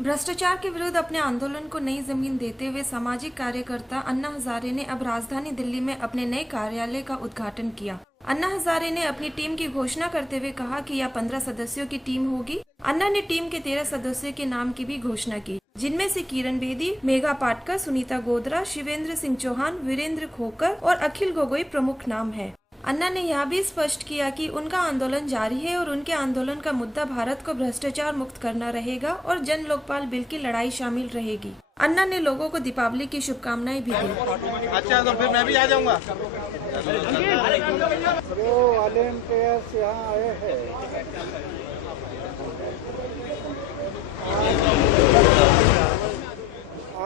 भ्रष्टाचार के विरुद्ध अपने आंदोलन को नई जमीन देते हुए सामाजिक कार्यकर्ता अन्ना हजारे ने अब राजधानी दिल्ली में अपने नए कार्यालय का उद्घाटन किया। अन्ना हजारे ने अपनी टीम की घोषणा करते हुए कहा कि यह 15 सदस्यों की टीम होगी। अन्ना ने टीम के 13 सदस्यों के नाम की भी घोषणा की, जिनमें से किरण बेदी, मेघा पाटकर, सुनीता गोदरा, शिवेंद्र सिंह चौहान, वीरेंद्र खोकर और अखिल गोगोई प्रमुख नाम है। अन्ना ने यह भी स्पष्ट किया कि उनका आंदोलन जारी है और उनके आंदोलन का मुद्दा भारत को भ्रष्टाचार मुक्त करना रहेगा और जन लोकपाल बिल की लड़ाई शामिल रहेगी। अन्ना ने लोगों को दीपावली की शुभकामनाएं भी दी। अच्छा, तो फिर मैं भी आ जाऊंगा। जो वॉलेंटियर्स यहाँ आए हैं,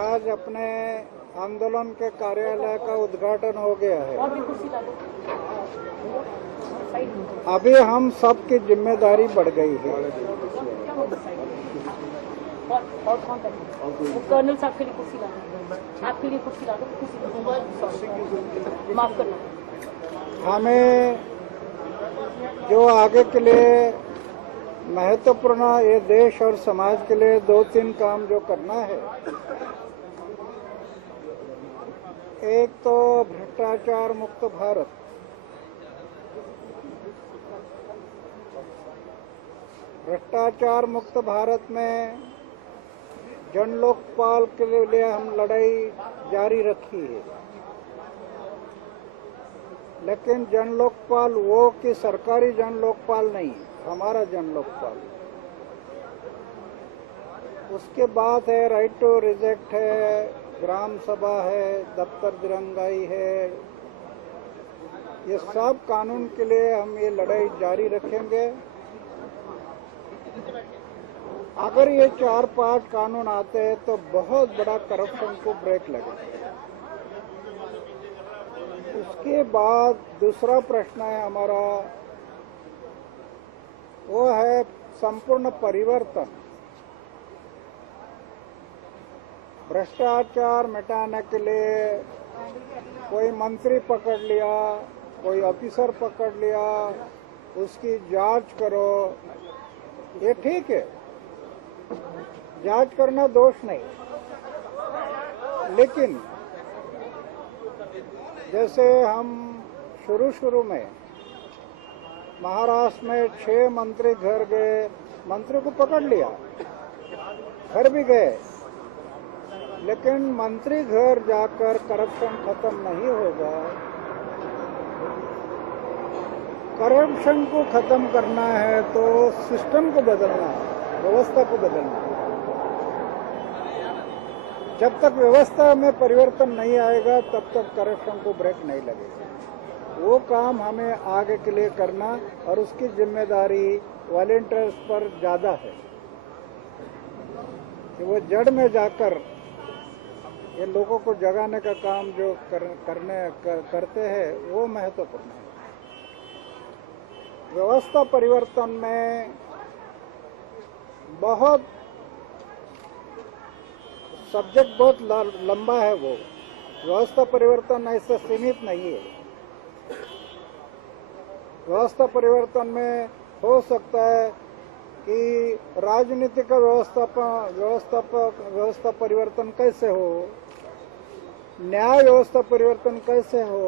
आज अपने आंदोलन के कार्यालय का उद्घाटन हो गया है। अभी हम सब की जिम्मेदारी बढ़ गई है। कर्नल साहब के लिए कुर्सी ला दो, आपके लिए कुर्सी ला दो, माफ करना। हमें जो आगे के लिए महत्वपूर्ण ये देश और समाज के लिए 2-3 काम जो करना है, एक तो भ्रष्टाचार मुक्त भारत, भ्रष्टाचार मुक्त भारत में जन लोकपाल के लिए हम लड़ाई जारी रखी है, लेकिन जन लोकपाल वो कि सरकारी जन लोकपाल नहीं, हमारा जन लोकपाल। उसके बाद है राइट टू रिजेक्ट है, ग्राम सभा है, दफ्तर दिरंगाई है। ये सब कानून के लिए हम ये लड़ाई जारी रखेंगे। अगर ये 4-5 कानून आते हैं तो बहुत बड़ा करप्शन को ब्रेक लगेगा। उसके बाद दूसरा प्रश्न है हमारा, वो है संपूर्ण परिवर्तन। भ्रष्टाचार मिटाने के लिए कोई मंत्री पकड़ लिया, कोई ऑफिसर पकड़ लिया, उसकी जांच करो, ये ठीक है, जांच करना दोष नहीं। लेकिन जैसे हम शुरू में महाराष्ट्र में 6 मंत्री घर गए, मंत्री को पकड़ लिया, घर भी गए, लेकिन मंत्री घर जाकर करप्शन खत्म नहीं होगा। करप्शन को खत्म करना है तो सिस्टम को बदलना है, व्यवस्था को बदलना है। जब तक व्यवस्था में परिवर्तन नहीं आएगा तब तक करप्शन को ब्रेक नहीं लगेगा। वो काम हमें आगे के लिए करना और उसकी जिम्मेदारी वॉलेंटियर्स पर ज्यादा है कि वो जड़ में जाकर ये लोगों को जगाने का काम जो करते हैं वो महत्वपूर्ण है। व्यवस्था परिवर्तन में बहुत सब्जेक्ट बहुत लंबा है। वो व्यवस्था परिवर्तन ऐसे सीमित नहीं है। व्यवस्था परिवर्तन में हो सकता है कि राजनीति का व्यवस्था परिवर्तन कैसे हो, न्याय व्यवस्था परिवर्तन कैसे हो,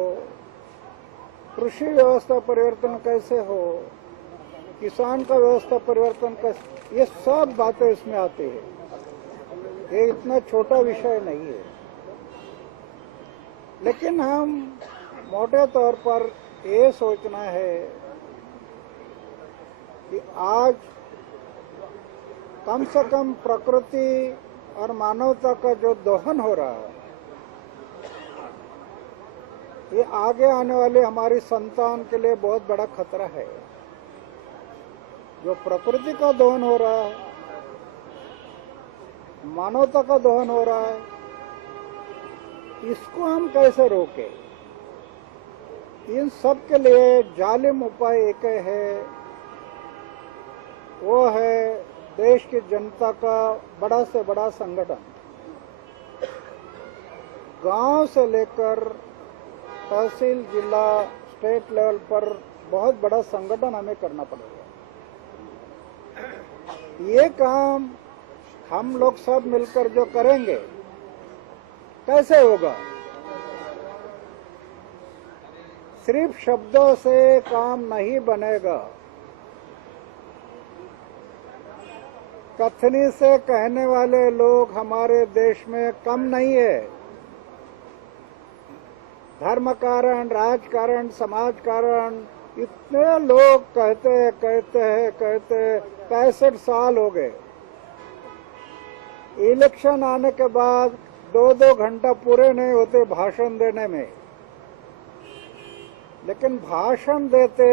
कृषि व्यवस्था परिवर्तन कैसे हो, किसान का व्यवस्था परिवर्तन कैसे, ये सब बातें इसमें आती है। ये इतना छोटा विषय नहीं है। लेकिन हम मोटे तौर पर ये सोचना है कि आज कम से कम प्रकृति और मानवता का जो दोहन हो रहा है, ये आगे आने वाले हमारी संतान के लिए बहुत बड़ा खतरा है। जो प्रकृति का दोहन हो रहा है, मानवता का दोहन हो रहा है, इसको हम कैसे रोकें? इन सब के लिए जालिम उपाय एक है, वो है देश की जनता का बड़ा से बड़ा संगठन। गांव से लेकर तहसील, जिला, स्टेट लेवल पर बहुत बड़ा संगठन हमें करना पड़ेगा। ये काम हम लोग सब मिलकर जो करेंगे कैसे होगा? सिर्फ शब्दों से काम नहीं बनेगा। कथनी से कहने वाले लोग हमारे देश में कम नहीं है। धर्म कारण, राजकारण, समाज कारण इतने लोग कहते 65 साल हो गए। इलेक्शन आने के बाद 2-2 घंटा पूरे नहीं होते भाषण देने में, लेकिन भाषण देते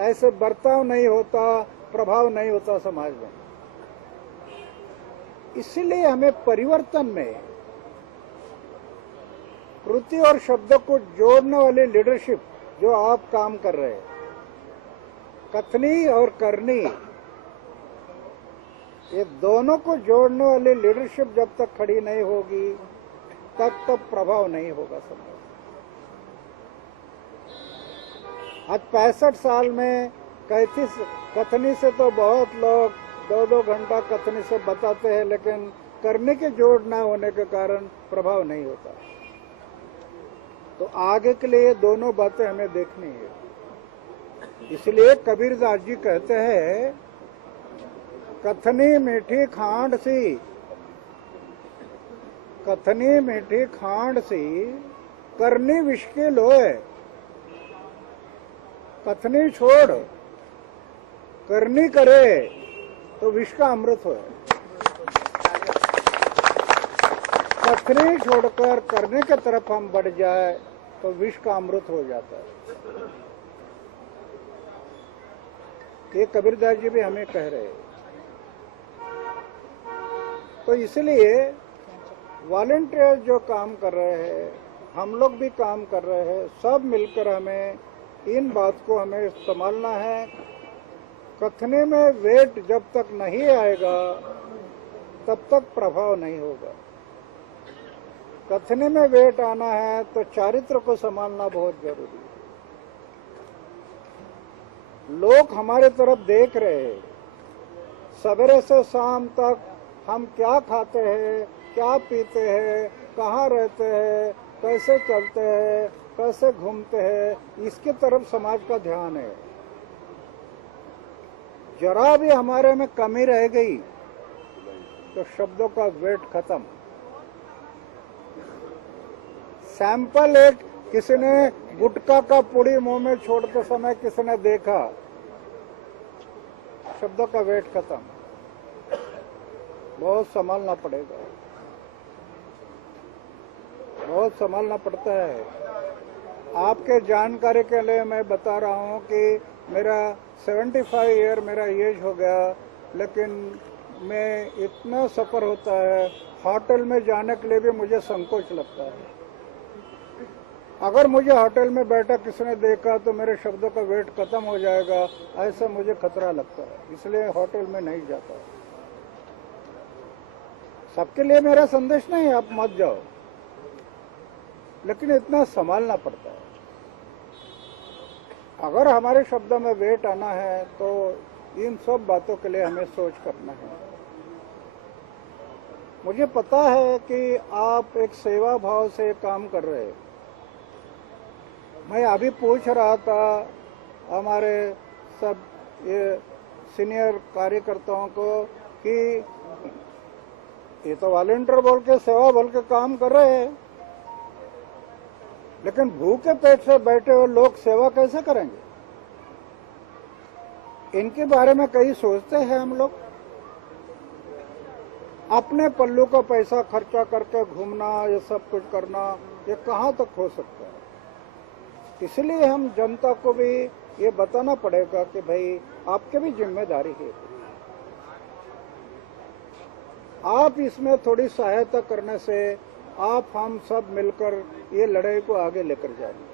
ऐसे बर्ताव नहीं होता, प्रभाव नहीं होता समाज में। इसलिए हमें परिवर्तन में कृति और शब्द को जोड़ने वाली लीडरशिप जो आप काम कर रहे हैं, कथनी और करनी, ये दोनों को जोड़ने वाली लीडरशिप जब तक खड़ी नहीं होगी तब तक प्रभाव नहीं होगा समाज। आज 65 साल में कथनी से तो बहुत लोग 2-2 घंटा कथनी से बताते हैं, लेकिन करने के जोड़ न होने के कारण प्रभाव नहीं होता। तो आगे के लिए दोनों बातें हमें देखनी है। इसलिए कबीरदास जी कहते हैं, कथनी मीठी खांड सी, कथनी मीठी खांड सी, करनी विष की लोए। कथनी छोड़ करनी करे तो विष का अमृत हो। कथनी छोड़कर करने की तरफ हम बढ़ जाए तो विष का अमृत हो जाता है। ये कबीरदास जी भी हमें कह रहे हैं। तो इसलिए वॉलंटियर जो काम कर रहे हैं, हम लोग भी काम कर रहे हैं, सब मिलकर हमें इन बात को हमें संभालना है। कथने में वेट जब तक नहीं आएगा तब तक प्रभाव नहीं होगा। कथने में वेट आना है तो चारित्र को संभालना बहुत जरूरी है। लोग हमारे तरफ देख रहे हैं, सवेरे से शाम तक हम क्या खाते हैं, क्या पीते हैं, कहाँ रहते हैं, कैसे चलते हैं, कैसे घूमते हैं, इसकी तरफ समाज का ध्यान है। जरा भी हमारे में कमी रह गई तो शब्दों का वेट खत्म। सैंपल एक किसी ने गुटखा का पुड़ी मुंह में छोड़ते समय किसी ने देखा, शब्दों का वेट खत्म। बहुत संभालना पड़ेगा, बहुत संभालना पड़ता है। आपके जानकारी के लिए मैं बता रहा हूं कि मेरा 75 ईयर मेरा एज हो गया, लेकिन मैं इतना सफर होता है, होटल में जाने के लिए भी मुझे संकोच लगता है। अगर मुझे होटल में बैठा किसी ने देखा तो मेरे शब्दों का वेट खत्म हो जाएगा, ऐसा मुझे खतरा लगता है। इसलिए होटल में नहीं जाता। सबके लिए मेरा संदेश नहीं आप मत जाओ, लेकिन इतना संभालना पड़ता है। अगर हमारे शब्दों में वेट आना है तो इन सब बातों के लिए हमें सोच करना है। मुझे पता है कि आप एक सेवा भाव से काम कर रहे हैं। मैं अभी पूछ रहा था हमारे सब ये सीनियर कार्यकर्ताओं को कि ये तो वॉलंटियर बोल के सेवा बोल के काम कर रहे हैं, लेकिन भूखे पेट से बैठे हुए लोग सेवा कैसे करेंगे? इनके बारे में कहीं सोचते हैं हम लोग? अपने पल्लू का पैसा खर्चा करके घूमना, ये सब कुछ करना, ये कहाँ तक हो सकता है? इसलिए हम जनता को भी ये बताना पड़ेगा कि भाई आपकी भी जिम्मेदारी है, आप इसमें थोड़ी सहायता करने से आप हम सब मिलकर ये लड़ाई को आगे लेकर जाएंगे।